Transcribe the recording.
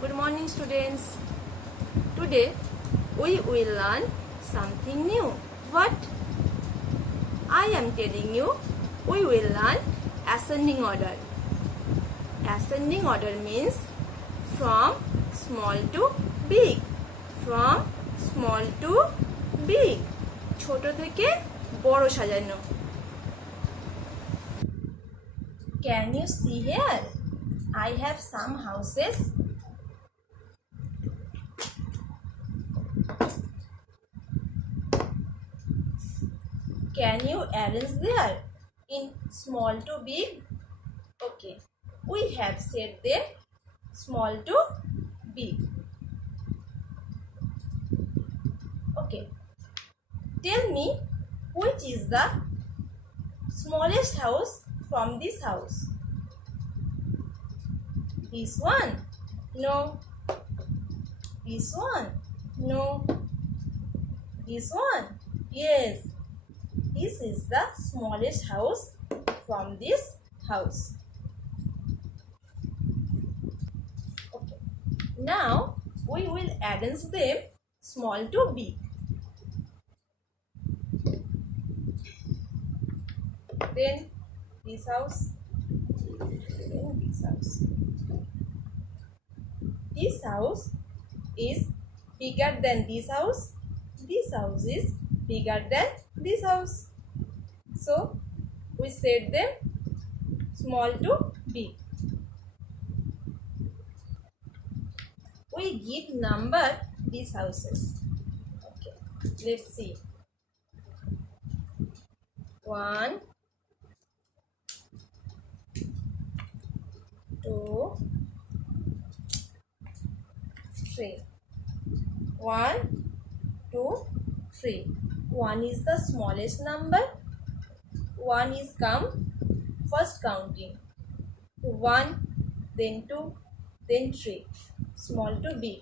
Good morning, students. Today we will learn something new. What? I am telling you, we will learn ascending order. Ascending order means from small to big. From small to big. ছোট থেকে বড় সাজানো. Can you see here? I have some houses. Can you arrange there in small to big? Okay, we have set them small to big. Okay, tell me which is the smallest house from this house? This one? No. This one? No. This one? Yes. This is the smallest house from this house. Okay. Now we will arrange them small to big. Then this house. Then this house. This house is bigger than this house. This house is bigger than this house. So we set them small to big. We give number these houses. Okay, let's see. 1, 2, 3. 1, 2, 3. 1 is the smallest number. 1 is come first counting. 1, then 2, then 3. Small to big.